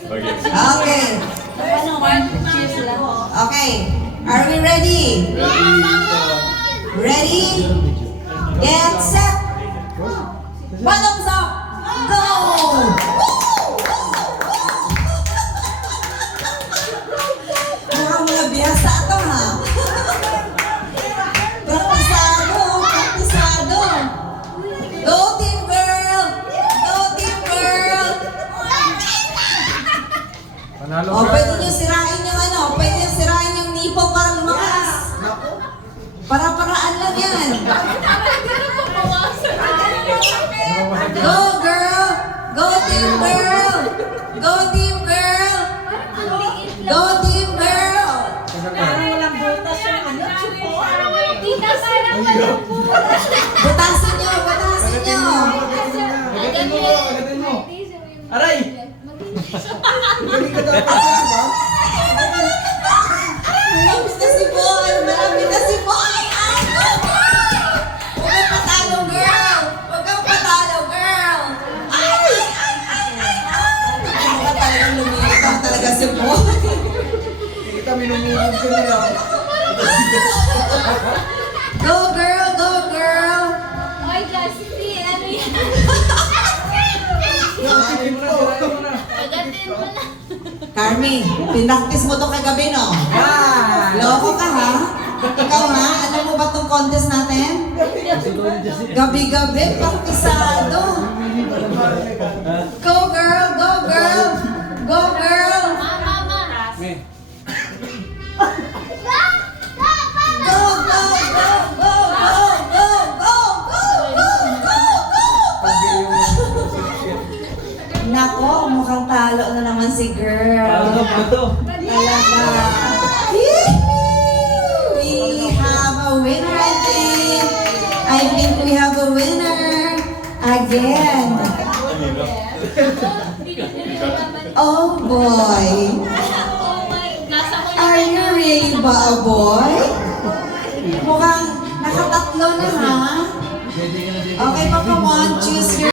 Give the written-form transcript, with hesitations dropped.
Okay. Okay. Are we ready? Ready? Get set. Bottoms up. Go. Mukhang mga biyasa ito ha. Praktisado. Praktisado. Go team girl. Go team girl. O, pwede nyo sirain yung ano, pwede nyo sirain yung nipo para lumakas. Para-paraan lang yan. Go girl! Go team girl! Go team girl! Go team girl! Butasin nyo! Butasin nyo! Aray! Malapit na si Boy! Malapit na si Boy! Ay, go boy! Huwag kang patalo, girl! Huwag kang patalo, girl! Ay! Baka talagang lumilitaw talaga si Boy. Kita minumulog ko na lang. Go girl! Go girl! Oy, Justin, ano yan? Sirain mo na. Agatin mo na. Carmi, pinaktis mo to kagabi, no? Loko ka, ha? Ikaw, ha? Alam mo ba tong contest natin? Gabi-gabi, praktisado. Go, girl! Go, girl! Go, girl! Mama. Go, go, go, go, go, go, go, go, go, go, go! Nako, mukhang talo na naman si girl. Talaga. We have a winner, I think. I think we have a winner again. Oh boy. Oh my, nasa ko Are you really ba a boy? Mukhang nakatatlo na ha? Okay, Papa Juan, choose your